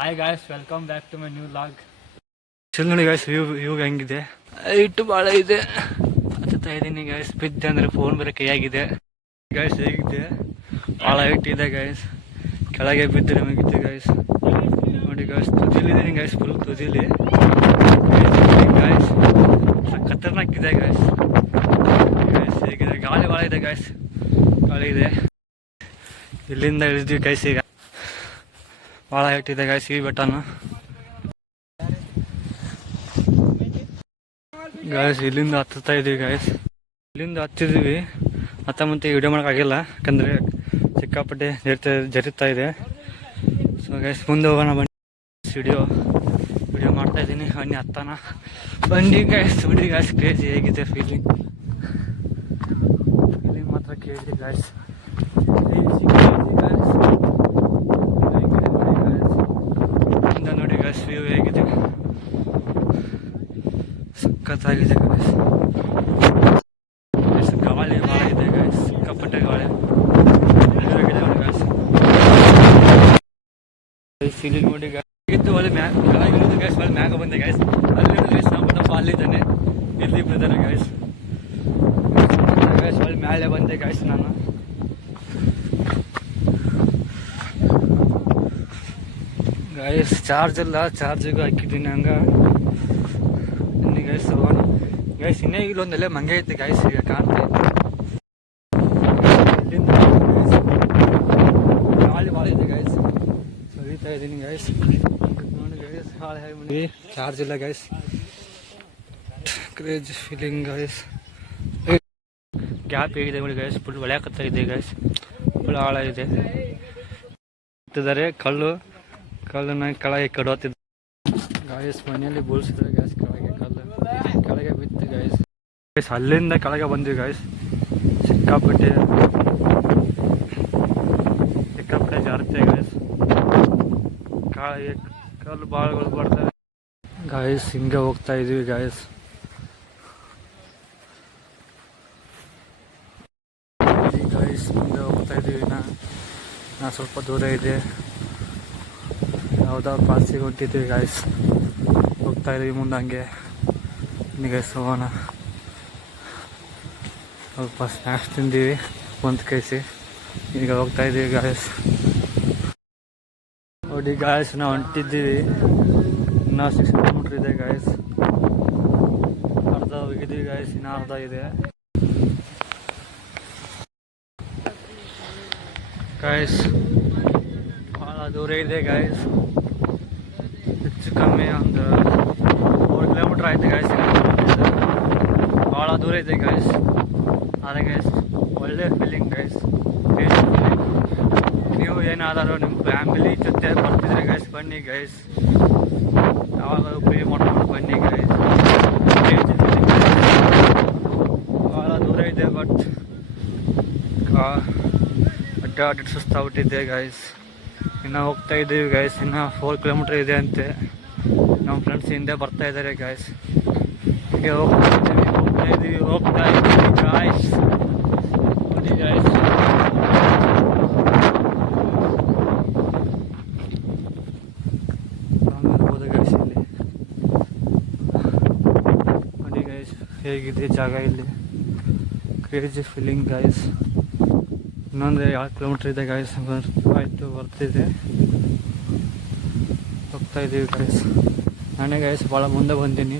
Hi guys, welcome back to my new vlog. ನೋಡಿ guys, view ಹೆಂಗಿದೆ. ಇಟ್ಟು ಭಾಳ ಇದೆ. ಹತ್ತಾ ಇದ್ದೀನಿ ಗಾಯ್ಸ್. ಬಿದ್ದೆ ಅಂದರೆ ಫೋನ್ ಬೇರೆ ಕೈಯಾಗಿದೆ. ಗಾಯ್ಸ್ ಹೇಗಿದೆ, ಭಾಳ ಹೈಟ್ ಇದೆ ಗಾಯ್ಸ್. ಕೆಳಗೆ ಬಿದ್ದರೆ ಮುಗಿತು ಗಾಯ್ಸ್. ನೋಡಿ ಗಾಯ್ಸ್, ತುದಿಲಿದ್ದೀನಿ ಗಾಯ್ಸ್, ಫುಲ್ ತುದಿಲಿ ಗಾಯ್ಸ್. ಖತರ್ನಾಕ್ ಇದೆ ಗಾಯ್ಸ್. ಗಾಯ್ಸ್ ಹೇಗಿದೆ, ಗಾಳಿ ಭಾಳ ಇದೆ ಗಾಯ್ಸ್, ಗಾಳಿ ಇದೆ. ಇಲ್ಲಿಂದ ಇಳಿದ್ವಿ ಗಾಯ್ಸ್. ಈಗ ಭಾಳ ಹೈಟ್ ಇದೆ ಗಾಯ್ಸ್ ಈ ಬೆಟ್ಟನ. ಗಾಯ್ಸ್ ಇಲ್ಲಿಂದ ಹತ್ತುತ್ತಾ ಇದೀವಿ ಗಾಯ್ಸ್. ಇಲ್ಲಿಂದ ಹತ್ತಿದ್ವಿ. ಮತ್ತೆ ವಿಡಿಯೋ ಮಾಡೋಕ್ಕಾಗಿಲ್ಲ, ಯಾಕಂದರೆ ಸಿಕ್ಕಾಪಟ್ಟೆ ಜರಿತಾ ಇದೆ. ಸೊ ಗಾಯ್ಸ್ ಮುಂದೆ ಹೋಗೋಣ ಬನ್ನಿ. ವಿಡಿಯೋ ಮಾಡ್ತಾ ಇದ್ದೀನಿ. ಬನ್ನಿ ಹತ್ತಾನ ಬನ್ನಿ ಗಾಯ್ಸ್. ನೋಡಿ ಗಾಯ್ಸ್, ಕ್ರೇಜಿ ಹೇಗಿದೆ ಫೀಲಿಂಗ್ ಮಾತ್ರ ಕೇಳಿದೆ ಗಾಯ್ಸ್. ನೋಡಿ ಗಾಯ್ಸ್, ವ್ಯೂ ಹೇಗಿದೆ, ಸಖತ್ತಾಗಿದೆ ಗಾಯ್ಸ್. ಗಾಳಿ ಭಾಳ ಇದೆ ಗಾಯ್ಸ್, ಸಿಕ್ಕಾಪಟ್ಟೆ ಗಾಳಿ ಆಗಿದೆ ನೋಡಿ ಗಾಯ್ಸ್. ಇಲ್ಲಿ ನೋಡಿ ಗಾಯ್ಸ್, ಇತ್ತು ಒಳ್ಳೆ ಕೆಳಗಿರೋದು ಗಾಯ್ಸ್, ಒಳ್ಳೆ ಮ್ಯಾಗ ಬಂದೆ ಗಾಯ್ಸ್. ಅಲ್ಲಿ ಗಾಯ್ಸ್ ನಮ್ಮ ಅಲ್ಲಿದ್ದಾನೆ, ಇಲ್ಲಿ ಬಿದ್ದಾನೆ ಗಾಯ್ಸ್. ಗಾಯ್ಸ್ ಒಳ್ಳೆ ಮ್ಯಾಲೆ ಬಂದೆ ಗಾಯ್ಸ್ ನಾನು. ಗಾಯ್ಸ್ ಚಾರ್ಜ್ ಇಲ್ಲ, ಚಾರ್ಜಿಗೂ ಹಾಕಿದ್ದೀನಿ ಹಂಗೆ. ಇನ್ನಿ ಗಾಯ್ಸ್ ಹೋಗೋಣ ಗಾಯ್ಸ್. ಇನ್ನೇ ಇಲ್ಲೊಂದೆಲ್ಲ ಮಂಗೆ ಐತೆ ಗಾಯ್ಸ್, ಈಗ ಕಾಣ್ತಾ ಇತ್ತು. ಇಲ್ಲಿಂದ ಗಾಳಿ ಭಾಳ ಇದೆ ಗಾಯ್ಸ್, ಸರಿತಾ ಇದ್ದೀನಿ ಗಾಯ್ಸ್. ನೋಡಿ ಗಾಯ್ಸ್, ಹಾಳೆ ಮನೆ ಚಾರ್ಜ್ ಇಲ್ಲ guys. Craze feeling guys. Gap ಹೇಗಿದೆ ನೋಡಿ ಗಾಯ್ಸ್, ಫುಲ್ ಹೊಳ್ಯಾಕತ್ತಾ ಇದೆ ಗಾಯ್ಸ್, ಫುಲ್ ಆಳ ಇದೆ. ಕಲ್ಲನ್ನ ಕೆಳಗೆ ಕಡೋತಿದ್ದ ಗಾಯ್ಸ್. ಮನೆಯಲ್ಲಿ ಬೋಳ್ಸಿದ್ರೆ ಗಾಯ್ಸ್, ಕೆಳಗೆ ಬಿತ್ತು ಗಾಯ್ಸ್. ಅಲ್ಲಿಂದ ಕೆಳಗೆ ಬಂದ್ವಿ ಗಾಯ್ಸ್. ಸಿಕ್ಕಾಪಟ್ಟೆ ಜಾರುತ್ತೆ ಗಾಯ್ಸ್. ಕಲ್ಲು ಬಾಳುಗಳು ಬರ್ತವೆ ಗಾಯ್ಸ್. ಹಿಂಗೆ ಹೋಗ್ತಾ ಇದೀವಿ ಗಾಯ್ಸ್. ಗಾಯ್ಸ್ ಮುಂದೆ ಹೋಗ್ತಾ ಇದೀವಿ. ನಾ ಸ್ವಲ್ಪ ದೂರ ಇದೆ, ಯಾವುದೋ ಪಾಸಿಗೆ ಹೊಂಟಿದ್ದೀವಿ ಗಾಯ್ಸ್. ಹೋಗ್ತಾ ಇದೀವಿ ಮುಂದೆ ಹಂಗೆ. ಗಾಯ್ಸ್ ಹೋಗೋಣ. ಸ್ವಲ್ಪ ಸ್ನ್ಯಾಕ್ಸ್ ತಿಂದೀವಿ ಒಂದು ಕೈಸಿ. ಈಗ ಹೋಗ್ತಾ ಇದ್ದೀವಿ ಗಾಯ್ಸ್. ನೋಡಿ ಗಾಯ್ಸ್, ನಾವು ಹೊಂಟಿದ್ದೀವಿ. ಇನ್ನೂ 6 ಕಿಲೋಮೀಟ್ರ್ ಇದೆ ಗಾಯ್ಸ್. ಅರ್ಧ ಹೋಗಿದ್ದೀವಿ ಗಾಯ್ಸ್, ಇನ್ನೂ ಅರ್ಧ ಇದೆ ಗಾಯ್ಸ್. ಭಾಳ ದೂರ ಇದೆ ಗಾಯ್ಸ್, ಹೆಚ್ಚು ಕಮ್ಮಿ ಒಂದು 4 ಕಿಲೋಮೀಟ್ರ್ ಆಯ್ತು ಗಾಯ್ಸ್. ಭಾಳ ದೂರ ಇದೆ ಗಾಯ್ಸ್. ಆದರೆ ಗಾಯ್ಸ್ ಒಳ್ಳೆ ಫೀಲಿಂಗ್ ಗಾಯ್ಸ್. ನೀವು ಏನಾದರೂ ನಿಮ್ಮ ಫ್ಯಾಮಿಲಿ ಜೊತೆ ಬರ್ತಿದ್ರೆ ಗಾಯ್ಸ್ ಬನ್ನಿ ಗಾಯ್ಸ್. ಯಾವಾಗಾದ್ರೂ ಫ್ರೀ ಮಾಡ್ಕೊಂಡು ಬನ್ನಿ ಗಾಯ್ಸ್. ಭಾಳ ದೂರ ಇದೆ, ಬಟ್ ಅಡ್ಡ ಸುಸ್ತಾಗ್ಬಿಟ್ಟಿದೆ ಗಾಯ್ಸ್. ಇನ್ನು ಹೋಗ್ತಾ ಇದ್ದೀವಿ ಗಾಯ್ಸ್. ಇನ್ನು 4 ಕಿಲೋಮೀಟ್ರ್ ಇದೆ ಅಂತೆ. ನಮ್ಮ ಫ್ರೆಂಡ್ಸ್ ಹಿಂದೆ ಬರ್ತಾ ಇದ್ದಾರೆ ಗಾಯ್ಸ್. ಹೀಗೆ ಹೋಗ್ತಾ ಇದ್ದೀವಿ ಗಾಯ್ಸ್. ನೋಡಿ ಗಾಯ್ಸ್, ಹೋದ ಗಾಯ್ಸ್. ಇಲ್ಲಿ ನೋಡಿ ಗಾಯ್ಸ್, ಹೇಗಿದೆ ಜಾಗ ಇಲ್ಲಿ. Crazy feeling guys. ಇನ್ನೊಂದು 2 ಕಿಲೋಮೀಟ್ರ್ ಇದೆ ಗಾಯ್ಸ್. ಆಯಿತು, ಬರ್ತಿದೆ, ಹೋಗ್ತಾ ಇದ್ದೀವಿ ಗಾಯ್ಸ್. ನಾನೇ ಗಾಯ್ಸ್ ಭಾಳ ಮುಂದೆ ಬಂದೀನಿ.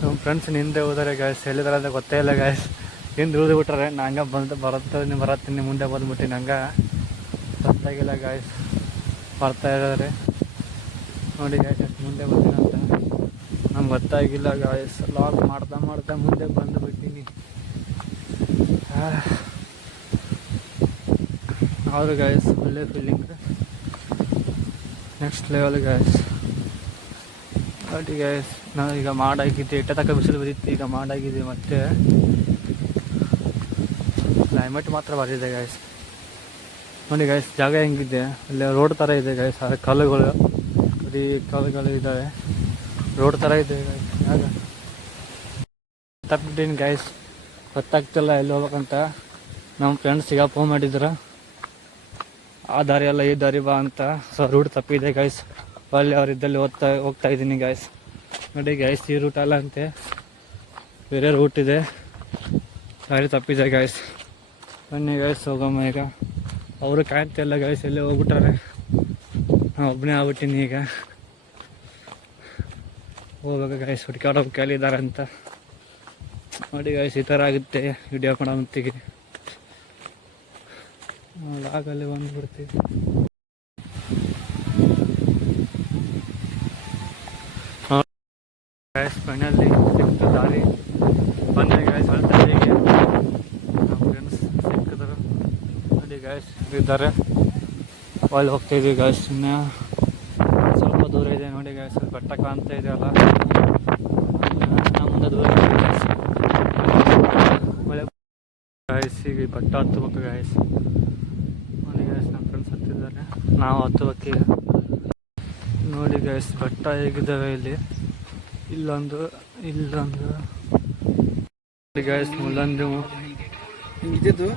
ನಮ್ಮ ಫ್ರೆಂಡ್ಸ್ ಹಿಂದೆ ಹೋದರೆ ಗಾಯ್ಸ್, ಎಲ್ಲಿದ್ದಾರೆ ಅಂತ ಗೊತ್ತೇ ಇಲ್ಲ ಗಾಯ್ಸ್. ಹಿಂದೆ ಉಳಿದು ಬಿಟ್ರೆ ನಾ ಹಂಗೆ ಬರತ್ತೀನಿ ಮುಂದೆ ಬಂದುಬಿಟ್ಟಿನಿ. ಹಂಗೆ ಗೊತ್ತಾಗಿಲ್ಲ ಗಾಯ್ಸ್, ಬರ್ತಾ ಇದ್ದಾರೆ. ನೋಡಿ ಗಾಯ್ಸ್, ಎಷ್ಟು ಮುಂದೆ ಬಂದಿನ ಅಂತ ನಮ್ಗೆ ಗೊತ್ತಾಗಿಲ್ಲ ಗಾಯ್ಸ್. ಲಾಗ್ ಮಾಡ್ತಾ ಮುಂದೆ ಬಂದುಬಿಟ್ಟಿನಿ. ಆದರೂ ಗಾಯ್ಸ್ ಒಳ್ಳೆ ಫೀಲಿಂಗ್, ನೆಕ್ಸ್ಟ್ ಲೆವೆಲ್ ಗಾಯ್ಸ್. ನೋಡಿ ಗಾಯ್ಸ್, ನಾವು ಈಗ ಮಾಡಾಗಿದ್ದೆ. ತನಕ ಬಿಸಿಲು ಬಂದಿತ್ತು, ಈಗ ಮಾಡಾಗಿದೆ. ಮತ್ತೆ ಕ್ಲೈಮೇಟ್ ಮಾತ್ರ ಬರಿದೆ ಗಾಯ್ಸ್. ನೋಡಿ ಗಾಯ್ಸ್, ಜಾಗ ಹೆಂಗಿದೆ, ಅಲ್ಲಿ ರೋಡ್ ಥರ ಇದೆ ಗಾಯ್ಸ್. ಕಲ್ಲುಗಳು, ಬರೀ ಕಲ್ಲುಗಳು ಇದ್ದಾವೆ, ರೋಡ್ ಥರ ಇದೆ ಗಾಯ್ಸ್. ಜಾಗ ತಪ್ಪಿದ್ದೀನಿ ಗಾಯ್ಸ್, ಗೊತ್ತಾಗ್ತಿಲ್ಲ ಎಲ್ಲಿ ಹೋಗ್ಬೇಕಂತ. ನಮ್ಮ ಫ್ರೆಂಡ್ಸ್ ಈಗ ಫೋನ್ ಮಾಡಿದ್ರು, ಆ ದಾರಿ ಅಲ್ಲ ಈ ದಾರಿ ಬಾ ಅಂತ. ಸೊ ರೂಟ್ ತಪ್ಪಿದೆ ಗೈಸ್, ಅಲ್ಲಿ ಅವರಿದ್ದಲ್ಲಿ ಹೋಗ್ತಾ ಇದ್ದೀನಿ ಗಾಯ್ಸ್. ನೋಡಿ ಗಾಯ್ಸ್, ಈ ರೂಟ್ ಅಲ್ಲ ಅಂತೆ, ಬೇರೆ ರೂಟ್ ಇದೆ, ದಾರಿ ತಪ್ಪಿದೆ ಗಾಯ್ಸ್. ಬನ್ನಿ ಗಾಯ್ಸ್ ಹೋಗಮ್ಮ. ಈಗ ಅವರು ಕಾಣ್ತಿಲ್ಲ ಗಾಯ್ಸ್, ಎಲ್ಲೇ ಹೋಗ್ಬಿಟ್ಟಾರೆ. ನಾನು ಒಬ್ಬನೇ ಆಗ್ಬಿಟ್ಟಿನಿ ಈಗ. ಹೋಗ್ಬೇಕು ಗಾಯ್ಸ್, ಹುಡುಕಾಡೋ ಕೇಳಿದ್ದಾರೆ ಅಂತ. ನೋಡಿ ಗಾಯ್ಸ್, ಈ ಥರ ಆಗುತ್ತೆ ವಿಡಿಯೋ ಮಾಡೋ ಹೊತ್ತಿಗೆ. ಲಾಗಲ್ಲಿ ಬಂದುಬಿಡ್ತೀವಿ. ಗಾಯ್ಸ್ ಫೈನಲಿ ಸಿಕ್ತು ದಾರಿ. ಬಂದೆ ಗಾಯ್ಸ್, ಹೊಳ್ತಾ ಹೀಗೆ ನಮ್ಮ ಫ್ರೆಂಡ್ಸ್ ಸಿಕ್ಕಿದ್ರು. ನೋಡಿ ಗಾಯ್ಸ್ ಇದ್ದಾರೆ, ಅಲ್ಲಿ ಹೋಗ್ತಾಯಿದ್ದೀವಿ ಗಾಯ್ಸ್. ಇನ್ನು ಸ್ವಲ್ಪ ದೂರ ಇದೆ ನೋಡಿ ಗಾಯ್ಸ್, ಬೆಟ್ಟ ಕಾಣ್ತಾ ಇದೆಯಲ್ಲ, ನಮ್ಮದು ದೂರ ಇದೆ ಗಾಯ್ಸ್. ಒಳ್ಳೆ ಗಾಯ್ಸ್, ಈಗ ಬೆಟ್ಟ ಹತ್ತಬೇಕು ಗಾಯ್ಸ್. ನೋಡಿ ಗಾಯ್ಸ್, ನಮ್ಮ ಫ್ರೆಂಡ್ಸ್ ಹತ್ತಿದ್ದಾರೆ, ನಾವು ಹತ್ತಬೇಕು. ನೋಡಿ ಗಾಯ್ಸ್, ಬೆಟ್ಟ ಹೇಗಿದ್ದಾವೆ ಇಲ್ಲಿ. ಇಲ್ಲೊಂದು ಗಾಯ್ಸ್, ಮುಳ್ಳಂದಿ ಇದ್ದಿದ್ದು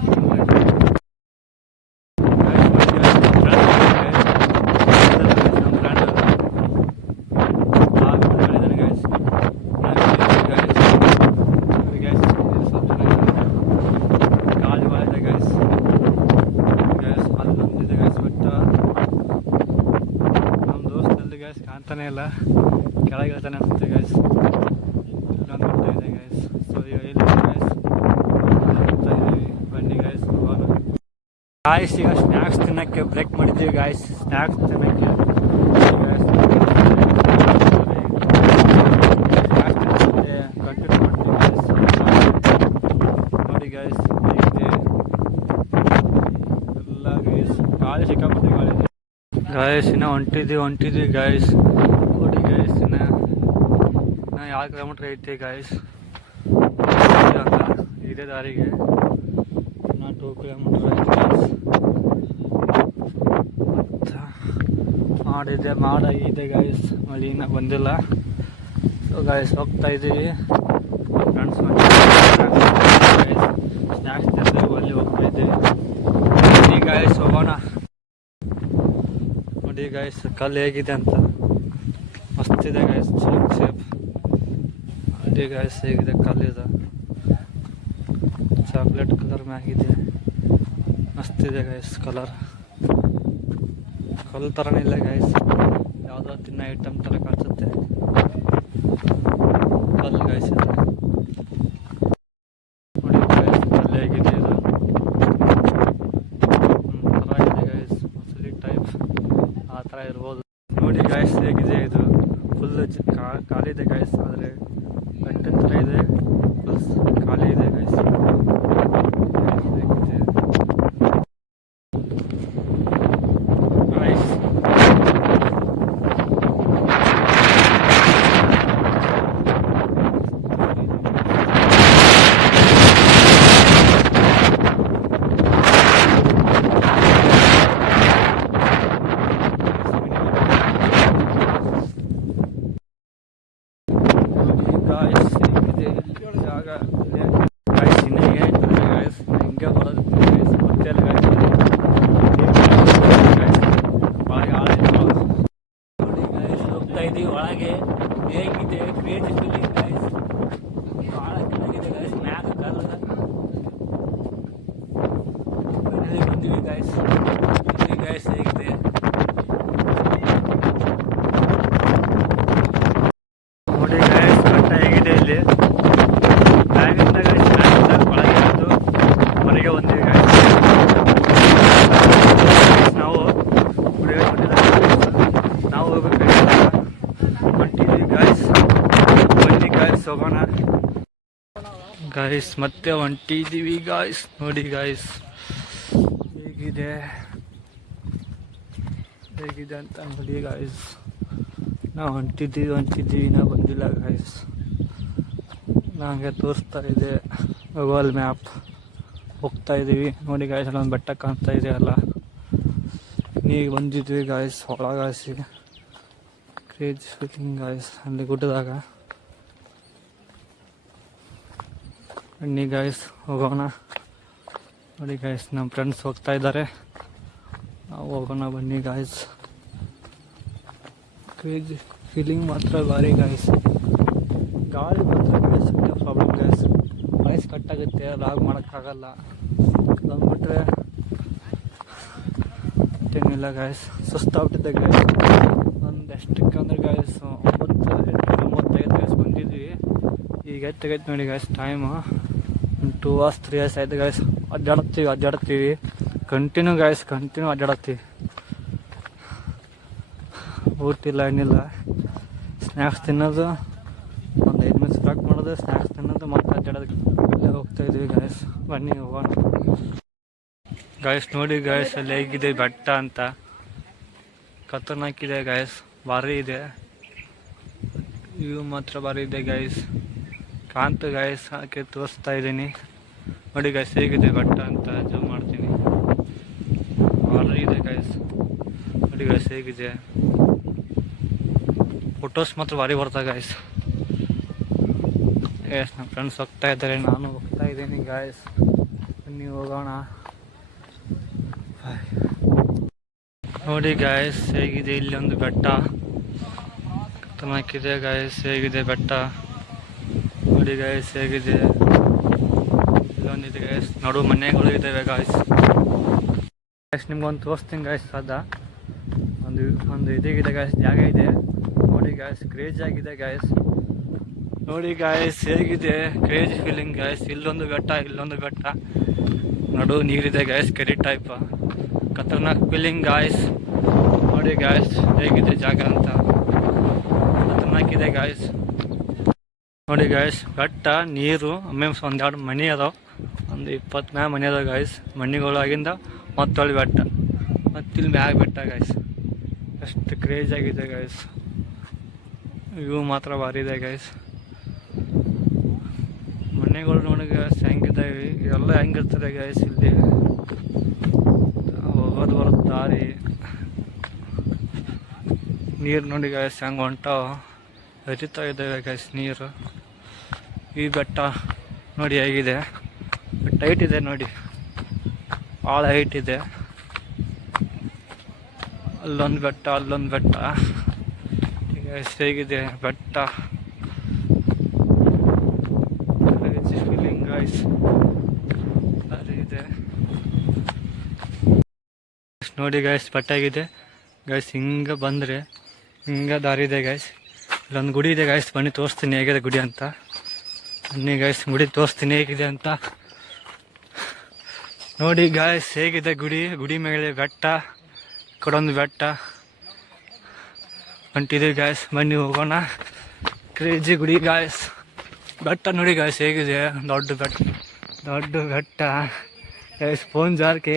ಕಾಣ್ತಾನೆ ಇಲ್ಲ, ಕೆಳಗೆ ಹೇಳ್ತಾನೆ ಅನ್ಸುತ್ತೆ ಗಾಯ್ಸ್. ಇಲ್ಲೊಂದು ಬೆಟ್ಟ ಇದೆ ಗಾಯ್ಸ್. ಸೊ ಈಗ ಇಲ್ಲಿ ಗಾಯ್ಸ್ ಹೋಗ್ತಾ ಇದ್ದೀವಿ. ಬನ್ನಿ ಗಾಯ್ಸ್ ಹೋಗೋಣ. ಗಾಯ್ಸ್, ಈಗ ಸ್ನ್ಯಾಕ್ಸ್ ತಿನ್ನೋಕ್ಕೆ ಬ್ರೇಕ್ ಮಾಡಿದ್ದೀವಿ ಗಾಯ್ಸ್. ಸ್ನ್ಯಾಕ್ಸ್ ತಿನ್ನೋಕ್ಕೆ ಕಂಟಿನ್ಯೂ ಮಾಡ್ತೀವಿ ಗಾಯ್ಸ್. ನೋಡಿ ಗಾಯ್ಸ್, ಹೇಗಿದೆ ಎಲ್ಲ ಗಾಯ್ಸ್. ಗಾಳಿ ಸಿಕ್ಕಾಪಟ್ಟೆ ಗಾಳಿ ಗಾಯ್ಸ್. ಇನ್ನೂ ಹೊಂಟಿದ್ವಿ ಗಾಯ್ಸ್. ನೋಡಿ ಗಾಯ್ಸ್, ಇನ್ನು 2 ಕಿಲೋಮೀಟ್ರ್ ಐತೆ ಗಾಯ್ಸ್. ಇದೇ ದಾರಿಗೆ ಇನ್ನು 2 ಕಿಲೋಮೀಟ್ರ್ ಐತೆ ಗಾಯ್ಸ್. ಮಾಡಿದೆ ಗಾಯ್ಸ್, ಮಳೆ ಇನ್ನೂ ಬಂದಿಲ್ಲ. ಸೊ ಗಾಯ್ಸ್, ಹೋಗ್ತಾ ಇದ್ದೀವಿ. ಫ್ರೆಂಡ್ಸ್ ಸ್ನ್ಯಾಕ್ಸ್ ತಿಂದು ಅಲ್ಲಿ ಹೋಗ್ತಾ ಇದ್ದೀವಿ. ಬನ್ನಿ ಗಾಯ್ಸ್ ಹೋಗೋಣ. ನೋಡಿ ಗಾಯ್ಸ್, ಕಲ್ಲು ಹೇಗಿದೆ ಅಂತ, ಮಸ್ತಿದೆ ಗಾಯ್ಸ್, ಶೇಪ್. ನೋಡಿ ಗಾಯ್ಸ್, ಹೇಗಿದೆ ಕಲ್ಲಿದೆ, ಚಾಕ್ಲೇಟ್ ಕಲರ್ ಮ್ಯಾಗಿದೆ, ಮಸ್ತಿದೆ ಗಾಯ್ಸ್ ಕಲರ್. ಕಲ್ಲು ಥರನೇ ಇಲ್ಲ ಗಾಯ್ಸ್, ಯಾವುದೋ ತಿನ್ನೋ ಐಟಮ್ ಥರ ಕಾಣಿಸುತ್ತೆ. ಕಲ್ಲು ಗಾಯ್ಸ್ ಇದೆ. ನೋಡಿ ಗಾಯ್ಸ್, ಕಲ್ಲು ಹೇಗಿದೆ ಇದು, ಥರ ಇದೆ ಗಾಯ್ಸ್, ಮಸಲಿ ಟೈಪ್ ಆ ಥರ ಇರ್ಬೋದು. ನೋಡಿ ಗಾಯ್ಸ್, ಹೇಗಿದೆ ಇದು, ಫುಲ್ ಖಾಲಿ ಇದೆ ಗಾಯ್ಸ್. ಆದರೆ ಬೆಟ್ಟದ ಥರ ಇದೆ, ಫುಲ್ ಖಾಲಿ ಇದೆ ಗಾಯ್ಸ್. ಜಾಗ ಗಾಯ್ಸ್, ಇನ್ನು ಹೇಗೆ ಗಾಯ್ಸ್, ಹಿಂಗೆ ಬರೋದು ಗಾಯ್ಸ್, ಗೊತ್ತಿಲ್ಲ ಗಾಯ್ಸ್. ಒಳಗೆ ಆಳಿದೆ. ನೋಡಿ ಗಾಯ್ಸ್, ಹೋಗ್ತಾ ಇದ್ದೀವಿ ಒಳಗೆ. ಹೇಗಿದೆ ಕ್ರೇಜಿ ಫೀಲಿಂಗ್ ಗಾಯ್ಸ್. ಭಾಳ ಚೆನ್ನಾಗಿದೆ ಗಾಯ್ಸ್, ಮ್ಯಾಗ ಕಲ್ಲದ ಮನೇಲಿ ಬಂದಿವಿ ಗಾಯ್ಸ್. ಇಲ್ಲಿ ಗಾಯ್ಸ್ ಹೇಗಿದೆ ನೋಡಿ ಗಾಯ್ಸ್, ಬೆಟ್ಟ ಹೇಗಿದೆ ಇಲ್ಲಿ. ಮ್ಯಾಗಿಂದ ಗಾಯ್ಸ್, ಒಳಗೆ ಇದ್ದು ಹೊರಗೆ ಬಂದಿವಿ ಗಾಯ್ಸ್. ನಾವು ನಾವು ಹೋಗ್ಬೇಕಾಗಿಲ್ಲ, ಹೊಂಟಿದ್ದೀವಿ ಗಾಯ್ಸ್. ಬನ್ನಿ ಗಾಯ್ಸ್ ಹೋಗೋಣ ಗಾಯ್ಸ್. ಮತ್ತೆ ಹೊಂಟಿದ್ದೀವಿ ಗಾಯ್ಸ್. ನೋಡಿ ಗಾಯ್ಸ್, ಹೇಗಿದೆ ಅಂತ ನೋಡಿ ಗಾಯ್ಸ್. ನಾವು ಹೊಂಟಿದ್ದೀವಿ, ನಾವು ಬಂದಿಲ್ಲ ಗಾಯ್ಸ್. ನನಗೆ ತೋರಿಸ್ತಾ ಇದೆ ಗೂಗಲ್ ಮ್ಯಾಪ್. ಹೋಗ್ತಾ ಇದ್ದೀವಿ ನೋಡಿ ಗಾಯ್ಸ್. ಅಲ್ಲೊಂದು ಬೆಟ್ಟ ಕಾಣ್ತಾ ಇದೆ ಅಲ್ಲ, ಈಗ ಬಂದಿದ್ವಿ ಗಾಯ್ಸ್ ಒಳಗಾಸಿ. ಕ್ರೇಜಿ ಫೀಲಿಂಗ್ ಗಾಯ್ಸ್ ಅಲ್ಲಿ ಗುಡ್ಡದಾಗ. ಬನ್ನಿ ಗಾಯ್ಸ್ ಹೋಗೋಣ. ನೋಡಿ ಗಾಯ್ಸ್, ನಮ್ಮ ಫ್ರೆಂಡ್ಸ್ ಹೋಗ್ತಾ ಇದ್ದಾರೆ, ನಾವು ಹೋಗೋಣ ಬನ್ನಿ ಗಾಯ್ಸ್. ಕ್ರೇಜಿ ಫೀಲಿಂಗ್ ಮಾತ್ರ ಭಾರಿ ಗಾಯ್ಸ್. ಗಾಳಿ ಬಂದರೆ ಗಾಯ್ಸ್ ಪ್ರಾಬ್ಲಮ್ ಗಾಯ್ಸ್, ವಾಯ್ಸ್ ಕಟ್ಟಾಗುತ್ತೆ, ಲಾಗ್ ಮಾಡೋಕ್ಕಾಗಲ್ಲ. ಬಂದ್ಬಿಟ್ರೆ ಏನಿಲ್ಲ ಗಾಯ್ಸ್, ಸುಸ್ತಾಗ್ಬಿಟ್ಟಿದ್ದೆ ಗಾಯ್ಸ್. ಒಂದು ಎಷ್ಟಕ್ಕೆ ಅಂದ್ರೆ ಗಾಯ್ಸ್ 9:35 ಗಾಯ್ಸ್ ಬಂದಿದ್ವಿ. ಈಗ ಎತ್ತಾಗೈತೆ ನೋಡಿ ಗಾಯ್ಸ್ ಟೈಮು 2 hours 3 hours ಆಯ್ತು ಗಾಯ್ಸ್. ಅಡ್ಡಾಡ್ತೀವಿ ಕಂಟಿನ್ಯೂ ಗಾಯ್ಸ್, ಕಂಟಿನ್ಯೂ ಅಡ್ಡಾಡ್ತೀವಿ. ಊಟಿಲ್ಲ ಏನಿಲ್ಲ, ಸ್ನ್ಯಾಕ್ಸ್ ತಿನ್ನೋದು, ಒಂದು 5 minutes ಬ್ರೇಕ್ ಮಾಡೋದು, ಸ್ನ್ಯಾಕ್ಸ್ ತಿನ್ನೋದು, ಮತ್ತೆ ಅಡ್ಡಾಡೋದು. ಇಲ್ಲೇ ಹೋಗ್ತಾಯಿದ್ವಿ ಗಾಯ್ಸ್, ಬನ್ನಿ ಹೋಗೋಣ ಗಾಯ್ಸ್. ನೋಡಿ ಗಾಯ್ಸ್ ಅಲ್ಲಿ ಹೇಗಿದೆ ಬೆಟ್ಟ ಅಂತ, ಖತರ್ನಾಕಿದೆ ಗಾಯ್ಸ್, ಭಾರಿ ಇದೆ ವ್ಯೂ ಮಾತ್ರ ಭಾರಿ ಇದೆ ಗಾಯ್ಸ್. ಕಾಂತು ಗಾಯ್ಸ್, ಹಾಕಿ ತೋರಿಸ್ತಾ ಇದ್ದೀನಿ ನೋಡಿ ಗಾಯ್ಸ್ ಹೇಗಿದೆ ಬೆಟ್ಟ ಅಂತ. ಜೂಮ್ ಮಾಡ್ತೀನಿ, ಭಾರಿ ಇದೆ ಗಾಯ್ಸ್. ನೋಡಿ ಗಾಯ್ಸ್ ಹೇಗಿದೆ, ಫೋಟೋಸ್ ಮಾತ್ರ ಭಾರಿ ಬರ್ತಾ ಗಾಯ್ಸ್. ಗಾಯ್ಸ್ ನಮ್ಮ ಫ್ರೆಂಡ್ಸ್ ಹೋಗ್ತಾ ಇದ್ದಾರೆ, ನಾನು ಹೋಗ್ತಾ ಇದ್ದೀನಿ ಗಾಯ್ಸ್. ಬನ್ನಿ ಹೋಗೋಣ. ನೋಡಿ ಗಾಯ್ಸ್ ಹೇಗಿದೆ ಇಲ್ಲಿ ಒಂದು ಬೆಟ್ಟ, ಖತರ್ನಾಕಿದೆ ಗಾಯ್ಸ್. ಹೇಗಿದೆ ಬೆಟ್ಟ ನೋಡಿ ಗಾಯ್ಸ್ ಹೇಗಿದೆ. ಇಲ್ಲೊಂದಿದೆ ಗಾಯ್ಸ್, ನಡು ಮನೆಗಳು ಇದ್ದಾವೆ ಗಾಯ್ಸ್. ನಿಮ್ಗೊಂದು ತೋರಿಸ್ತೀನಿ ಗಾಯ್ಸ್. ಒಂದು ಇದಿದೆ ಗಾಯ್ಸ್, ಜಾಗ ಇದೆ ನೋಡಿ ಗಾಯ್ಸ್, ಕ್ರೇಜ್ ಆಗಿದೆ ಗಾಯ್ಸ್. ನೋಡಿ ಗಾಯ್ಸ್ ಹೇಗಿದೆ ಕ್ರೇಜಿ ಫೀಲಿಂಗ್ ಗಾಯ್ಸ್. ಇಲ್ಲೊಂದು ಬೆಟ್ಟ, ಇಲ್ಲೊಂದು ಬೆಟ್ಟ, ನಡು ನೀರಿದೆ ಗಾಯ್ಸ್, ಕೆರೆ ಟೈಪ್, ಖತರ್ನಾಕ್ ಫೀಲಿಂಗ್ ಗಾಯ್ಸ್. ನೋಡಿ ಗಾಯ್ಸ್ ಹೇಗಿದೆ ಜಾಗ ಅಂತ, ಖತರ್ನಾಕಿದೆ ಗಾಯ್ಸ್. ನೋಡಿ ಗಾಯ್ಸ್ ಬೆಟ್ಟ, ನೀರು, ಆಮೇಲೆ ಒಂದೆರಡು ಮನೆ ಅದಾವ, ಒಂದು 20 ಮ್ಯಾಗ ಮನೆ ಅದಾವ ಗಾಯ್ಸ್. ಮನೆಗಳು ಆಗಿಂದ ಮತ್ತೊಳ್ಳಿ ಬೆಟ್ಟ, ಮತ್ತಿಲ್ಲಿ ಮ್ಯಾಗ ಬೆಟ್ಟ ಗಾಯ್ಸ್. ಎಷ್ಟು ಕ್ರೇಜ್ ಆಗಿದೆ ಗಾಯ್ಸ್, ವ್ಯೂ ಮಾತ್ರ ಭಾರಿ ಇದೆ ಗಾಯ್ಸ್. ಮನೆಗಳು ನೋಡಿ ಗಾಯ್ಸ್ ಹೆಂಗಿದ್ದಾವೆ, ಎಲ್ಲ ಹೆಂಗಿರ್ತದೆ ಗಾಯ್ಸ್. ಇಲ್ಲಿ ಹೋಗೋದು ಬರೋದು ದಾರಿ, ನೀರು ನೋಡಿ ಗಾಯ್ಸ್ ಹೆಂಗೆ ಹೊಂಟಾವ, ಹರಿತಾ ಇದ್ದಾವೆ ಗಾಯ್ಸ್ ನೀರು. ಈ ಬೆಟ್ಟ ನೋಡಿ ಹೇಗಿದೆ, ಹೈಟ್ ಇದೆ ನೋಡಿ, ಭಾಳ ಹೈಟ್ ಇದೆ. ಅಲ್ಲೊಂದು ಬೆಟ್ಟ, ಅಲ್ಲೊಂದು ಬೆಟ್ಟ ಗಾಯ್ಸ್ ಹೇಗಿದೆ ಬೆಟ್ಟ, ಫೀಲಿಂಗ್ ಗಾಯ್ಸ್ ಭಾರಿ ಇದೆ ನೋಡಿ ಗಾಯ್ಸ್. ಬೆಟ್ಟ ಆಗಿದೆ ಗಾಯ್ಸ್, ಹಿಂಗೆ ಬಂದರೆ ಹಿಂಗೆ ದಾರಿ ಇದೆ ಗಾಯ್ಸ್. ಇಲ್ಲೊಂದು ಗುಡಿ ಇದೆ ಗಾಯ್ಸ್, ಬನ್ನಿ ತೋರಿಸ್ತೀನಿ ಹೇಗಿದೆ ಗುಡಿ ಅಂತ. ಬನ್ನಿ ಗಾಯ್ಸ್ ಗುಡಿ ತೋರಿಸ್ತೀನಿ ಹೇಗಿದೆ ಅಂತ. ನೋಡಿ ಗಾಯ್ಸ್ ಹೇಗಿದೆ ಗುಡಿ, ಗುಡಿ ಮೇಲೆ ಬೆಟ್ಟ, ಕಡೊಂದು ಬೆಟ್ಟ ಹೊಂಟಿದೆ ಗಾಯ್ಸ್. ಬನ್ನಿ ಹೋಗೋಣ. ಕ್ರೇಜಿ ಗುಡಿ ಗಾಯ್ಸ್. ಬೆಟ್ಟ ನೋಡಿ ಗಾಯ್ಸ್ ಹೇಗಿದೆ, ದೊಡ್ಡ ಬೆಟ್ಟ ಗಾಯ್ಸ್. ಫೋನ್ ಜಾರ್ಕೆ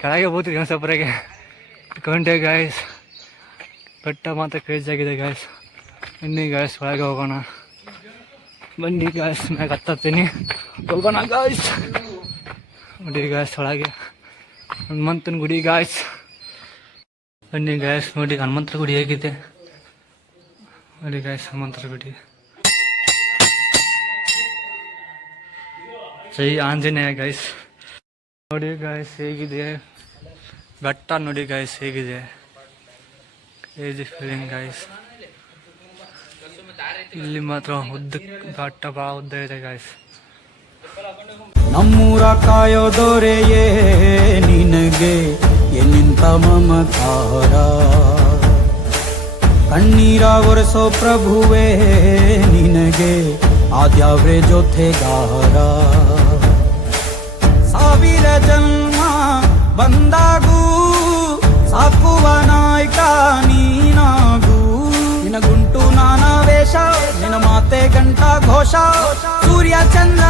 ಕೆಳಗೆ ಹೋಗ್ತೀವಿ ಸಪರೆಗೆ ಇಟ್ಕೊಂಡೆ ಗಾಯ್ಸ್. ಬೆಟ್ಟ ಮಾತ್ರ ಕ್ರೇಜ್ ಆಗಿದೆ ಗಾಯ್ಸ್. ಬನ್ನಿ ಗಾಯ್ಸ್ ಒಳಗೆ ಹೋಗೋಣ. ಬನ್ನಿ ಗಾಯ್ಸ್ ಮ್ಯಾಗ ಹತ್ತೀನಿ, ಹೋಗೋಣ ಗಾಯ್ಸ್. ನೋಡಿ ಗಾಯ್ಸ್ ಒಳಗೆ ಹನುಮಂತನ ಗುಡಿ ಗಾಯ್ಸ್. ಬನ್ನಿ ಗಾಯ್ಸ್ ನೋಡಿ ಹನುಮಂತರ ಗುಡಿ ಹೇಗಿದೆ ನೋಡಿ ಗಾಯ್ಸ್. ಹನುಮಂತರ ಗುಡಿ, ಜೈ ಆಂಜನೇಯ ಗಾಯ್ಸ್. ನೋಡಿ ಗಾಯ್ಸ್ ಹೇಗಿದೆ ಬೆಟ್ಟ, ನೋಡಿ ಗಾಯ್ಸ್ ಹೇಗಿದೆ, ಕ್ರೇಜಿ ಫೀಲಿಂಗ್ ಗಾಯ್ಸ್. ಇಲ್ಲಿ ಮಾತ್ರ ಉದ್ದ ಬೆಟ್ಟ, ಭಾಳ ಉದ್ದ ಇದೆ ಗಾಯ್ಸ್. ನಮ್ಮೂರ ಕಾಯೋದೊರೆಯೇ ನಿನಗೆ ಎನ್ನಿಂತ ಮಮಕಾರ, ಕಣ್ಣೀರ ಒರೆಸೋ ಪ್ರಭುವೇ ನಿನಗೆ ಆದ್ಯಾವ್ರೆ ಜೊತೆಗಾರ. ಸಾವಿರ ಜನ್ಮ ಬಂದಾಗೂ ಸಾಕುವ ನಾಯಕ ನೀನಾಗೂ. ನಿನಗುಂಟು ನಾನಾ ವೇಷ, ನಿನ್ನ ಮಾತೆ ಗಂಟ ಘೋಷ, ಸೂರ್ಯ ಚಂದ್ರ